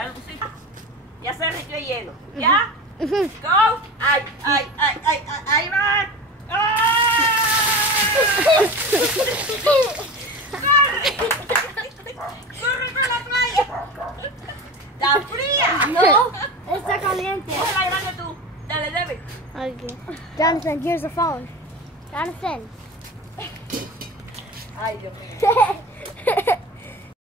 Ya lo pusiste. Ya se derritió el hielo. ¿Ya? Go. Ay, ay, ay, ay, ay, ahí va. ¡Corre! ¡Corre por la playa! ¡Está fría! No, está caliente. Cógela grande tú. Dale, debe. Okay. Jonathan, here's the phone. Jonathan. Ay, Dios mío.